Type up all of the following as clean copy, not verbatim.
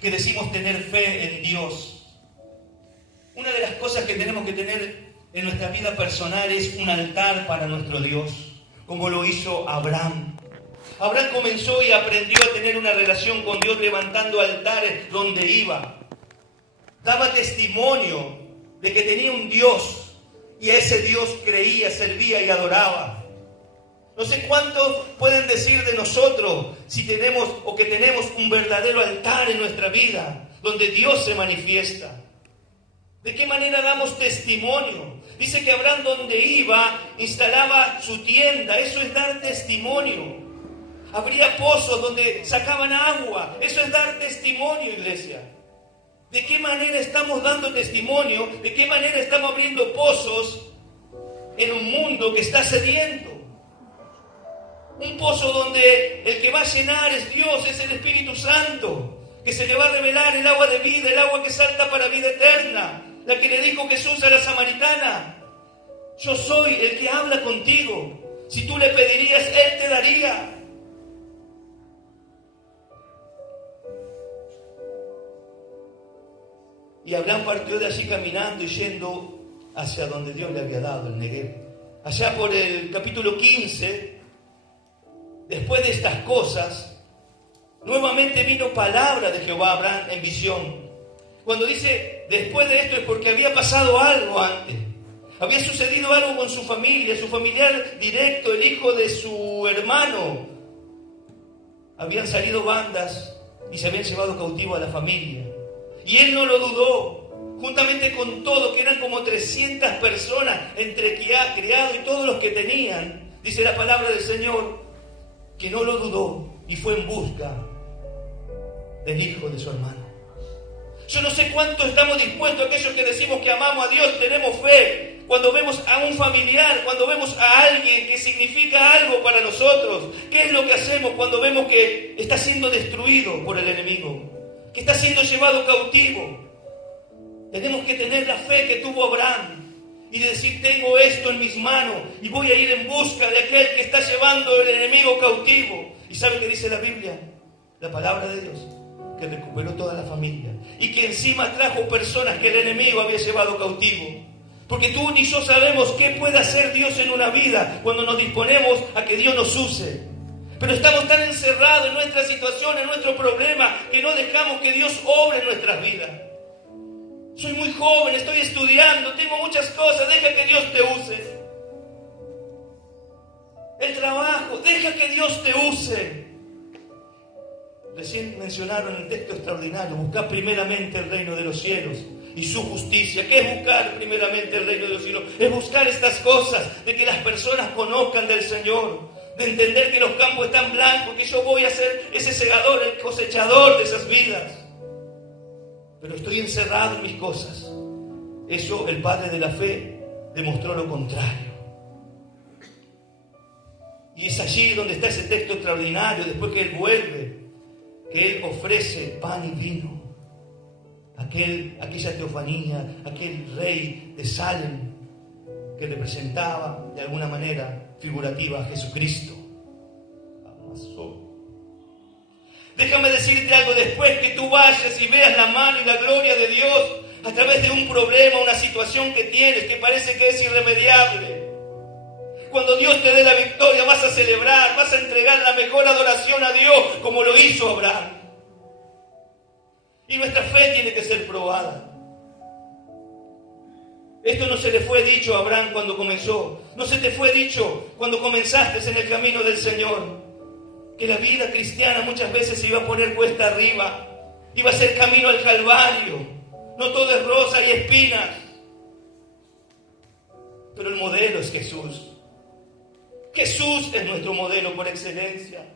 que decimos tener fe en Dios. Una de las cosas que tenemos que tener en nuestra vida personal es un altar para nuestro Dios, como lo hizo Abraham. Abraham comenzó y aprendió a tener una relación con Dios levantando altares donde iba. Daba testimonio de que tenía un Dios y a ese Dios creía, servía y adoraba. No sé cuántos pueden decir de nosotros si tenemos o que tenemos un verdadero altar en nuestra vida donde Dios se manifiesta. ¿De qué manera damos testimonio? Dice que Abraham donde iba instalaba su tienda. Eso es dar testimonio. Habría pozos donde sacaban agua. Eso es dar testimonio, iglesia. ¿De qué manera estamos dando testimonio? ¿De qué manera estamos abriendo pozos en un mundo que está sediento? Un pozo donde el que va a llenar es Dios, es el Espíritu Santo, que se le va a revelar el agua de vida, el agua que salta para vida eterna, la que le dijo Jesús a la samaritana: yo soy el que habla contigo. Si tú le pedirías, Él te daría. Y Abraham partió de allí caminando y yendo hacia donde Dios le había dado, el Negev. Allá por el capítulo 15, después de estas cosas, nuevamente vino palabra de Jehová a Abraham en visión. Cuando dice después de esto es porque había pasado algo antes. Había sucedido algo con su familia, su familiar directo, el hijo de su hermano. Habían salido bandas y se habían llevado cautivo a la familia. Y él no lo dudó, juntamente con todo, que eran como 300 personas, entre criados y todos los que tenían. Dice la palabra del Señor, que no lo dudó y fue en busca del hijo de su hermano. Yo no sé cuánto estamos dispuestos, aquellos que decimos que amamos a Dios, tenemos fe, cuando vemos a un familiar, cuando vemos a alguien que significa algo para nosotros. ¿Qué es lo que hacemos cuando vemos que está siendo destruido por el enemigo? Que está siendo llevado cautivo. Tenemos que tener la fe que tuvo Abraham y decir: tengo esto en mis manos y voy a ir en busca de aquel que está llevando el enemigo cautivo. ¿Y sabe qué dice la Biblia? La palabra de Dios, que recuperó toda la familia y que encima trajo personas que el enemigo había llevado cautivo. Porque tú ni yo sabemos qué puede hacer Dios en una vida cuando nos disponemos a que Dios nos use. Pero estamos tan encerrados en nuestra situación, en nuestro problema, que no dejamos que Dios obre en nuestras vidas. Soy muy joven, estoy estudiando, tengo muchas cosas, deja que Dios te use. El trabajo, deja que Dios te use. Recién mencionaron el texto extraordinario: buscar primeramente el reino de los cielos y su justicia. ¿Qué es buscar primeramente el reino de los cielos? Es buscar estas cosas, de que las personas conozcan del Señor, de entender que los campos están blancos, que yo voy a ser ese segador, el cosechador de esas vidas. Pero estoy encerrado en mis cosas. Eso el padre de la fe demostró lo contrario. Y es allí donde está ese texto extraordinario, después que él vuelve, que él ofrece pan y vino. Aquella teofanía, aquel rey de Salem, que representaba de alguna manera figurativa a Jesucristo. Déjame decirte algo: después que tú vayas y veas la mano y la gloria de Dios a través de un problema, una situación que tienes que parece que es irremediable, cuando Dios te dé la victoria, vas a celebrar, vas a entregar la mejor adoración a Dios, como lo hizo Abraham. Y nuestra fe tiene que ser probada. Esto no se le fue dicho a Abraham cuando comenzó. No se te fue dicho cuando comenzaste en el camino del Señor. Que la vida cristiana muchas veces se iba a poner cuesta arriba. Iba a ser camino al Calvario. No todo es rosa y espinas. Pero el modelo es Jesús. Jesús es nuestro modelo por excelencia.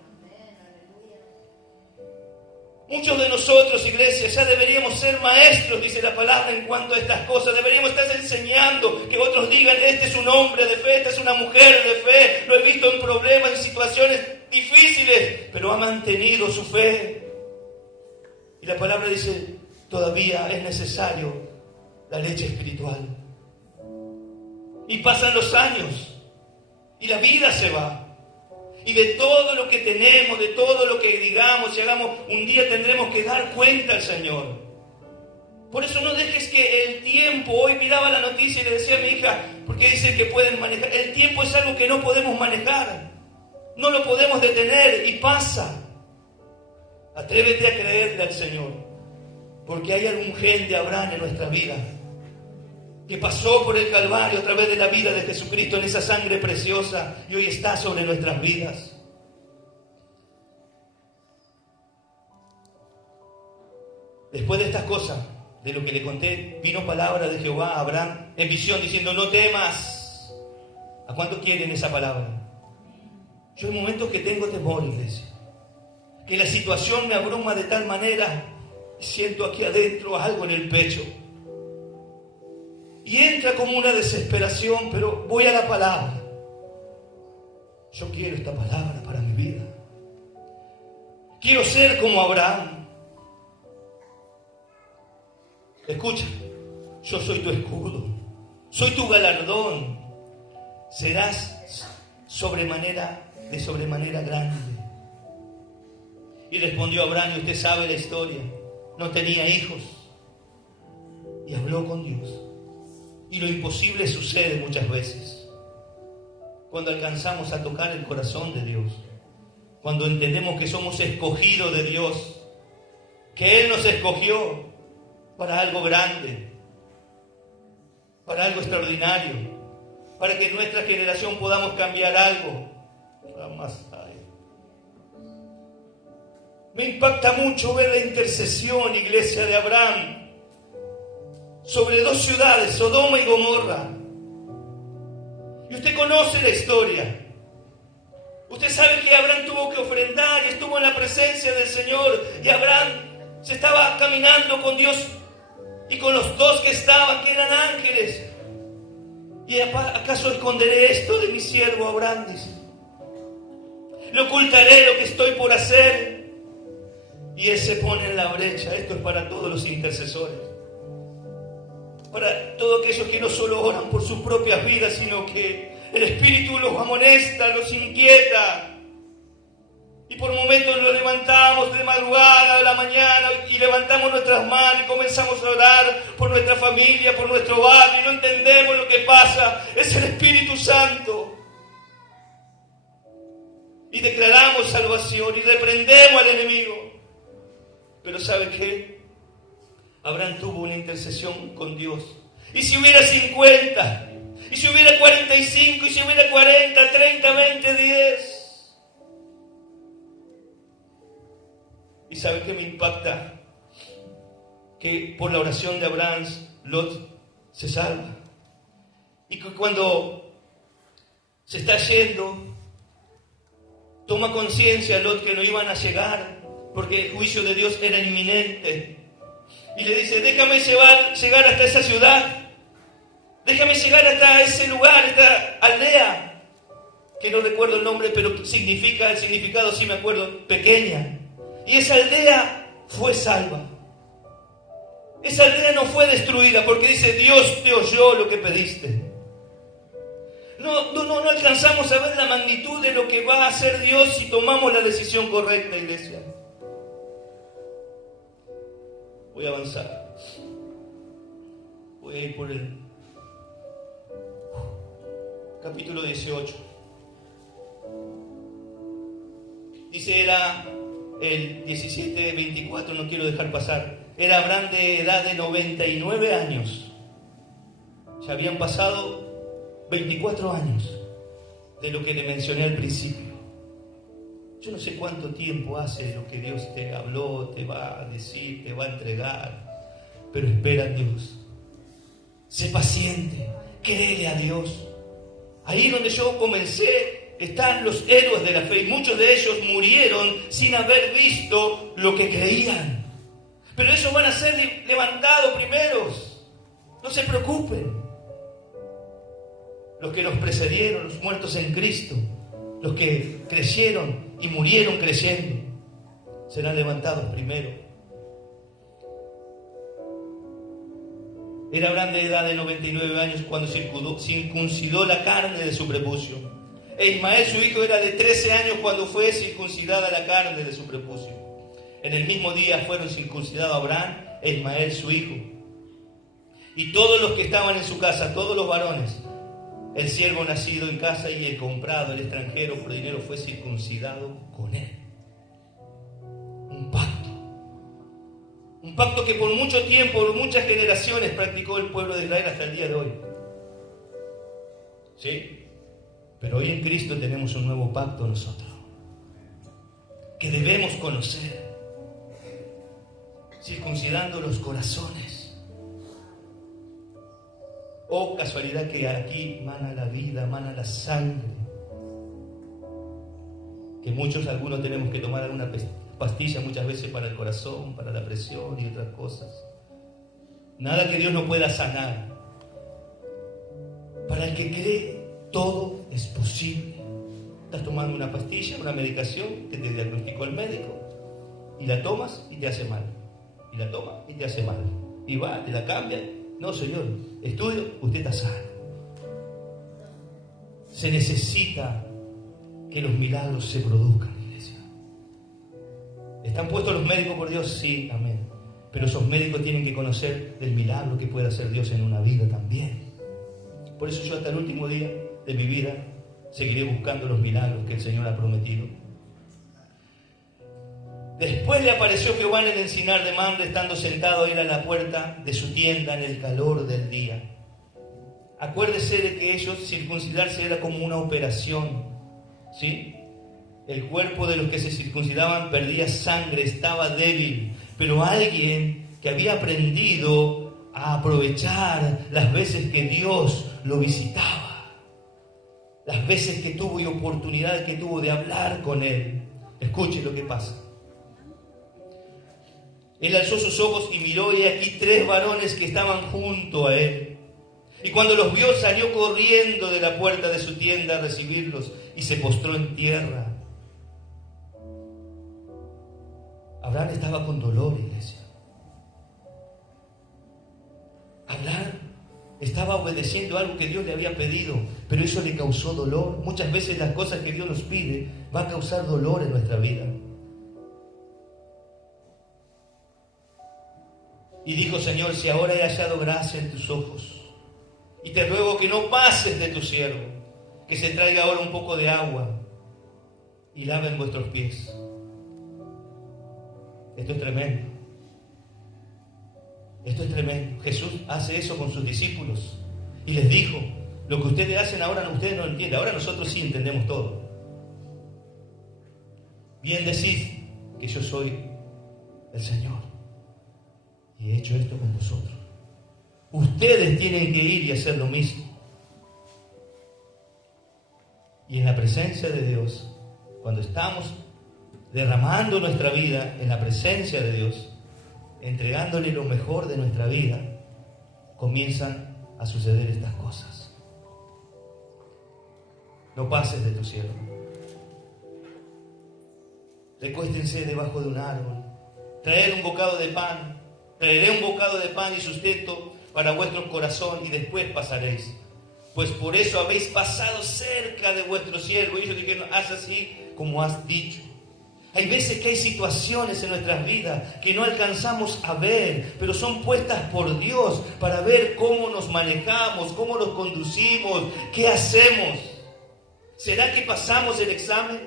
Muchos de nosotros, iglesia, ya deberíamos ser maestros, dice la palabra, en cuanto a estas cosas. Deberíamos estar enseñando, que otros digan: este es un hombre de fe, esta es una mujer de fe. Lo he visto en problemas, en situaciones difíciles, pero ha mantenido su fe. Y la palabra dice: todavía es necesario la leche espiritual. Y pasan los años, y la vida se va. Y de todo lo que tenemos, de todo lo que digamos y hagamos, un día tendremos que dar cuenta al Señor. Por eso no dejes que el tiempo, hoy miraba la noticia y le decía a mi hija, porque dicen que pueden manejar, el tiempo es algo que no podemos manejar, no lo podemos detener y pasa. Atrévete a creerle al Señor, porque hay algún gen de Abraham en nuestra vida, que pasó por el Calvario a través de la vida de Jesucristo en esa sangre preciosa y hoy está sobre nuestras vidas. Después de estas cosas, de lo que le conté, vino palabra de Jehová a Abraham en visión diciendo: no temas. ¿A cuánto quieren esa palabra? Yo hay momentos que tengo temor, iglesia, que la situación me abruma de tal manera, siento aquí adentro algo en el pecho. Y entra como una desesperación, pero voy a la palabra. Yo quiero esta palabra para mi vida. Quiero ser como Abraham. Escucha, yo soy tu escudo, soy tu galardón. Serás de sobremanera grande. Y respondió Abraham, y usted sabe la historia, no tenía hijos. Y habló con Dios. Y lo imposible sucede muchas veces. Cuando alcanzamos a tocar el corazón de Dios. Cuando entendemos que somos escogidos de Dios. Que Él nos escogió para algo grande. Para algo extraordinario. Para que en nuestra generación podamos cambiar algo. Jamás hay. Me impacta mucho ver la intercesión, iglesia, de Abraham sobre dos ciudades, Sodoma y Gomorra. Y usted conoce la historia. Usted sabe que Abraham tuvo que ofrendar y estuvo en la presencia del Señor. Y Abraham se estaba caminando con Dios y con los dos que estaban, que eran ángeles. ¿Y acaso esconderé esto de mi siervo Abraham? Dice. ¿Le ocultaré lo que estoy por hacer? Y Él se pone en la brecha. Esto es para todos los intercesores. Para todos aquellos que no solo oran por sus propias vidas, sino que el Espíritu los amonesta, los inquieta. Y por momentos nos levantamos de madrugada, de la mañana, y levantamos nuestras manos y comenzamos a orar por nuestra familia, por nuestro barrio, y no entendemos lo que pasa. Es el Espíritu Santo. Y declaramos salvación y reprendemos al enemigo. Pero ¿sabe qué? Abraham tuvo una intercesión con Dios. Y si hubiera 50, y si hubiera 45, y si hubiera 40, 30, 20, 10. ¿Y sabe qué me impacta? Que por la oración de Abraham, Lot se salva. Y que cuando se está yendo, toma conciencia Lot que no iban a llegar, porque el juicio de Dios era inminente. Y le dice: déjame llegar hasta esa ciudad, déjame llegar hasta ese lugar, esta aldea, que no recuerdo el nombre, pero el significado sí me acuerdo, pequeña. Y esa aldea fue salva. Esa aldea no fue destruida, porque dice: Dios te oyó lo que pediste. No alcanzamos a ver la magnitud de lo que va a hacer Dios si tomamos la decisión correcta, iglesia. Voy a avanzar. Voy a ir por el capítulo 18. Dice, era el 17:24, no quiero dejar pasar. Era Abraham de edad de 99 años. Ya habían pasado 24 años de lo que le mencioné al principio. Yo no sé cuánto tiempo hace lo que Dios te habló, te va a decir, te va a entregar, pero espera en Dios. Sé paciente, créele a Dios. Ahí donde yo comencé están los héroes de la fe, y muchos de ellos murieron sin haber visto lo que creían. Pero ellos van a ser levantados primeros. No se preocupen. Los que nos precedieron, los muertos en Cristo, los que creyeron y murieron creyendo, serán levantados primero. Era Abraham de edad de 99 años cuando circuncidó la carne de su prepucio. e Ismael su hijo era de 13 años cuando fue circuncidada la carne de su prepucio. En el mismo día fueron circuncidados Abraham e Ismael su hijo, y todos los que estaban en su casa, todos los varones, el siervo nacido en casa y el comprado, el extranjero por dinero, fue circuncidado con él. Un pacto que por mucho tiempo, por muchas generaciones practicó el pueblo de Israel hasta el día de hoy. ¿Sí? Pero hoy en Cristo tenemos un nuevo pacto nosotros, que debemos conocer, circuncidando los corazones. Oh, casualidad que aquí mana la vida, mana la sangre. Que algunos tenemos que tomar alguna pastilla muchas veces para el corazón, para la presión y otras cosas. Nada que Dios no pueda sanar. Para el que cree, todo es posible. Estás tomando una pastilla, una medicación que te diagnosticó el médico, y la tomas y te hace mal. Y la tomas y te hace mal. Y va, te la cambia. No, señor, estudio, usted está sano. Se necesita que los milagros se produzcan, iglesia. ¿Están puestos los médicos por Dios? Sí, amén. Pero esos médicos tienen que conocer del milagro que puede hacer Dios en una vida también. Por eso yo hasta el último día de mi vida seguiré buscando los milagros que el Señor ha prometido. Después le apareció Jehová en el encinar de Mamre, estando sentado él a la puerta de su tienda en el calor del día. Acuérdese de que ellos circuncidarse era como una operación, ¿sí? El cuerpo de los que se circuncidaban perdía sangre, estaba débil, pero alguien que había aprendido a aprovechar las veces que Dios lo visitaba, las veces que tuvo y oportunidad que tuvo de hablar con él. Escuche lo que pasa. Él alzó sus ojos y miró, y aquí 3 varones que estaban junto a él. Y cuando los vio, salió corriendo de la puerta de su tienda a recibirlos y se postró en tierra. Abraham estaba con dolor, iglesia. Abraham estaba obedeciendo algo que Dios le había pedido, pero eso le causó dolor. Muchas veces las cosas que Dios nos pide va a causar dolor en nuestra vida. Y dijo: Señor, si ahora he hallado gracia en tus ojos, y te ruego que no pases de tu siervo, que se traiga ahora un poco de agua y laven vuestros pies. Esto es tremendo. Esto es tremendo. Jesús hace eso con sus discípulos y les dijo: lo que ustedes hacen ahora, ustedes no lo entienden. Ahora nosotros sí entendemos todo. Bien decís que yo soy el Señor y he hecho esto con vosotros. Ustedes tienen que ir y hacer lo mismo. Y en la presencia de Dios, cuando estamos derramando nuestra vida en la presencia de Dios, entregándole lo mejor de nuestra vida, comienzan a suceder estas cosas. No pases de tu siervo. Recuéstense debajo de un árbol. Traer un bocado de pan. Traeré un bocado de pan y sustento para vuestro corazón, y después pasaréis. Pues por eso habéis pasado cerca de vuestro siervo. Y ellos dijeron: haz así como has dicho. Hay veces que hay situaciones en nuestras vidas que no alcanzamos a ver, pero son puestas por Dios para ver cómo nos manejamos, cómo nos conducimos, qué hacemos. ¿Será que pasamos el examen?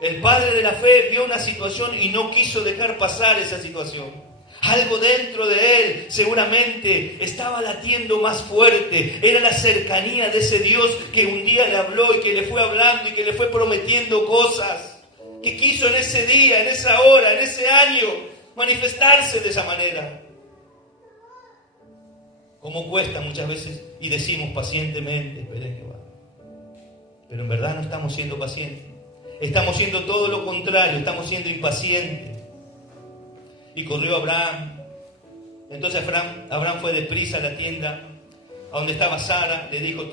El padre de la fe vio una situación y no quiso dejar pasar esa situación. Algo dentro de él seguramente estaba latiendo más fuerte. Era la cercanía de ese Dios que un día le habló y que le fue hablando y que le fue prometiendo cosas. Que quiso en ese día, en esa hora, en ese año manifestarse de esa manera. Como cuesta muchas veces y decimos pacientemente: esperen Jehová. Pero en verdad no estamos siendo pacientes. Estamos siendo todo lo contrario, estamos siendo impacientes. Y corrió Abraham. Entonces Abraham fue deprisa a la tienda a donde estaba Sara. Le dijo: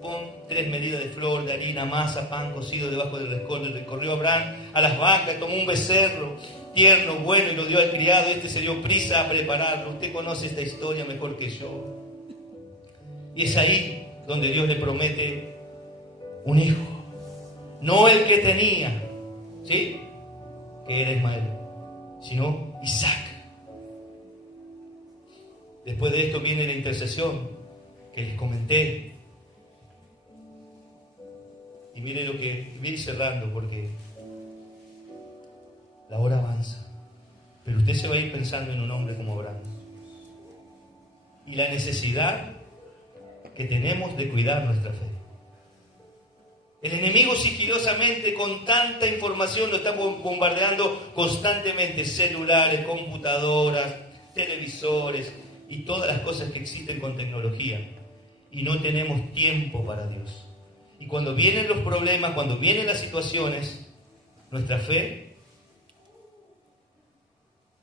pon 3 medidas de flor, de harina, masa, pan cocido debajo del rescoldo. Y recorrió Abraham a las vacas, tomó un becerro tierno, bueno, y lo dio al criado. Este se dio prisa a prepararlo. Usted conoce esta historia mejor que yo. Y es ahí donde Dios le promete un hijo. No el que tenía, ¿sí?, que era Ismael, sino Isaac. Después de esto viene la intercesión que les comenté. Y mire lo que voy a ir cerrando porque la hora avanza. Pero usted se va a ir pensando en un hombre como Abraham. Y la necesidad que tenemos de cuidar nuestra fe. El enemigo sigilosamente, con tanta información, lo está bombardeando constantemente. Celulares, computadoras, televisores y todas las cosas que existen con tecnología. Y no tenemos tiempo para Dios. Y cuando vienen los problemas, cuando vienen las situaciones, nuestra fe,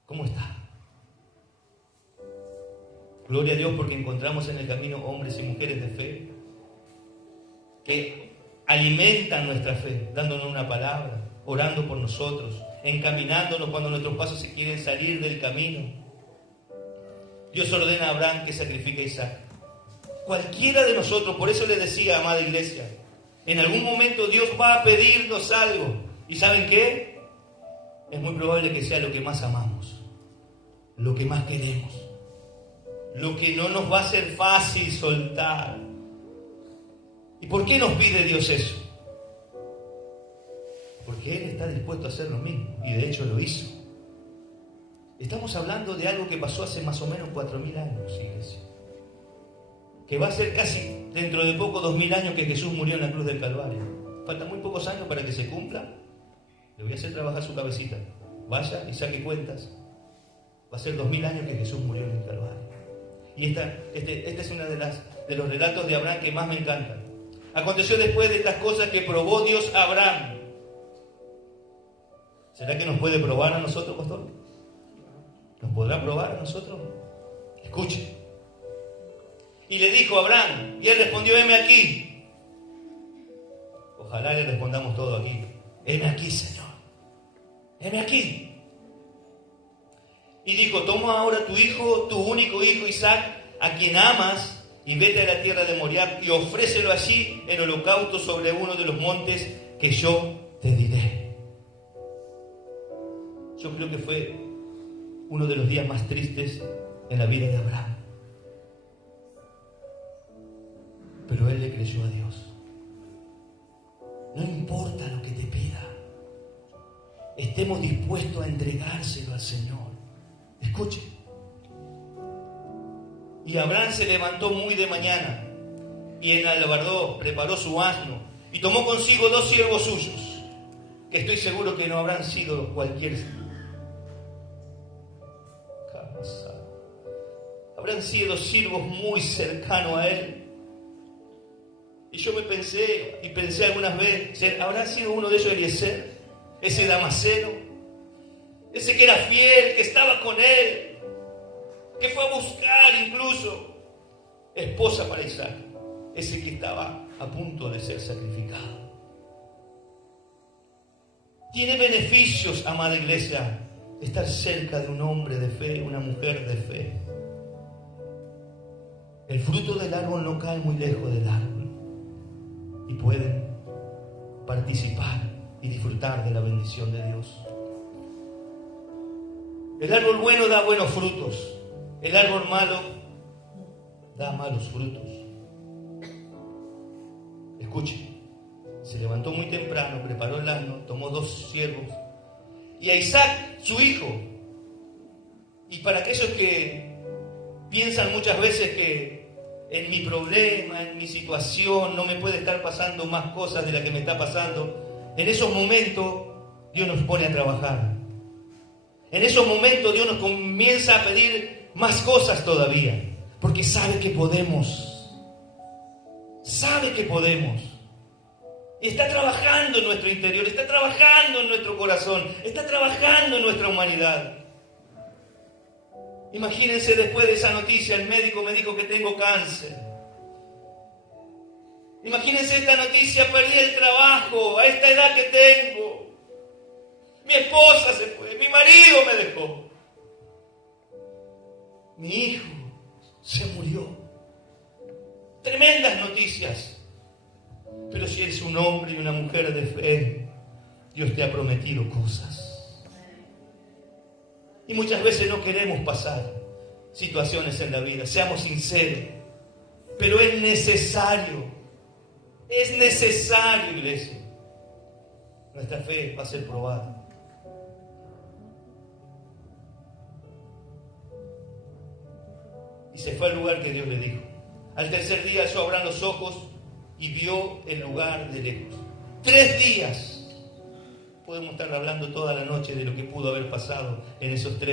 ¿cómo está? Gloria a Dios porque encontramos en el camino hombres y mujeres de fe que alimentan nuestra fe, dándonos una palabra, orando por nosotros, encaminándonos cuando nuestros pasos se quieren salir del camino. Dios ordena a Abraham que sacrifique a Isaac. Cualquiera de nosotros, por eso les decía, amada iglesia, en algún momento Dios va a pedirnos algo. ¿Y saben qué? Es muy probable que sea lo que más amamos, lo que más queremos, lo que no nos va a ser fácil soltar. ¿Y por qué nos pide Dios eso? Porque Él está dispuesto a hacer lo mismo, y de hecho lo hizo. Estamos hablando de algo que pasó hace más o menos 4.000 años, iglesia. Que va a ser casi dentro de poco 2.000 años que Jesús murió en la cruz del Calvario. Faltan muy pocos años para que se cumpla. Le voy a hacer trabajar su cabecita. Vaya y saque cuentas. Va a ser 2.000 años que Jesús murió en el Calvario. Y este es uno de los relatos de Abraham que más me encantan. Aconteció después de estas cosas que probó Dios a Abraham. ¿Será que nos puede probar a nosotros, pastor? ¿Nos podrá probar a nosotros? Escuche. Y le dijo a Abraham, y él respondió, heme aquí. Ojalá le respondamos todo aquí. Heme aquí, Señor. Heme aquí. Y dijo, toma ahora tu hijo, tu único hijo Isaac, a quien amas, y vete a la tierra de Moriah, y ofrécelo allí en holocausto sobre uno de los montes que yo te diré. Yo creo que fue uno de los días más tristes en la vida de Abraham. Pero él le creyó a Dios. No importa lo que te pida, estemos dispuestos a entregárselo al Señor. Escuche. Y Abraham se levantó muy de mañana y enalbardó, preparó su asno y tomó consigo 2 siervos suyos, que estoy seguro que no habrán sido cualquier. Habrán sido siervos muy cercanos a él. Y yo pensé algunas veces, ¿habrá sido uno de ellos Eliezer? Ese Damaseno, ese que era fiel, que estaba con él, que fue a buscar incluso esposa para Isaac, ese que estaba a punto de ser sacrificado. Tiene beneficios, amada iglesia, estar cerca de un hombre de fe, una mujer de fe. El fruto del árbol no cae muy lejos del árbol y pueden participar y disfrutar de la bendición de Dios. El árbol bueno da buenos frutos, el árbol malo da malos frutos. Escuche, se levantó muy temprano, preparó el asno, tomó 2 siervos y a Isaac, su hijo. Y para aquellos que piensan muchas veces que en mi problema, en mi situación, no me puede estar pasando más cosas de las que me está pasando, en esos momentos Dios nos pone a trabajar. En esos momentos Dios nos comienza a pedir más cosas todavía, porque sabe que podemos. Sabe que podemos. Y está trabajando en nuestro interior, está trabajando en nuestro corazón, está trabajando en nuestra humanidad. Imagínense después de esa noticia, el médico me dijo que tengo cáncer. Imagínense esta noticia, perdí el trabajo a esta edad que tengo. Mi esposa se fue, mi marido me dejó. Mi hijo se murió. Tremendas noticias. Pero si eres un hombre y una mujer de fe, Dios te ha prometido cosas. Y muchas veces no queremos pasar situaciones en la vida, seamos sinceros. Pero es necesario, iglesia. Nuestra fe va a ser probada. Y se fue al lugar que Dios le dijo. Al tercer día alzó Abraham los ojos y vio el lugar de lejos. 3 días. Podemos estar hablando toda la noche de lo que pudo haber pasado en esos 3 días.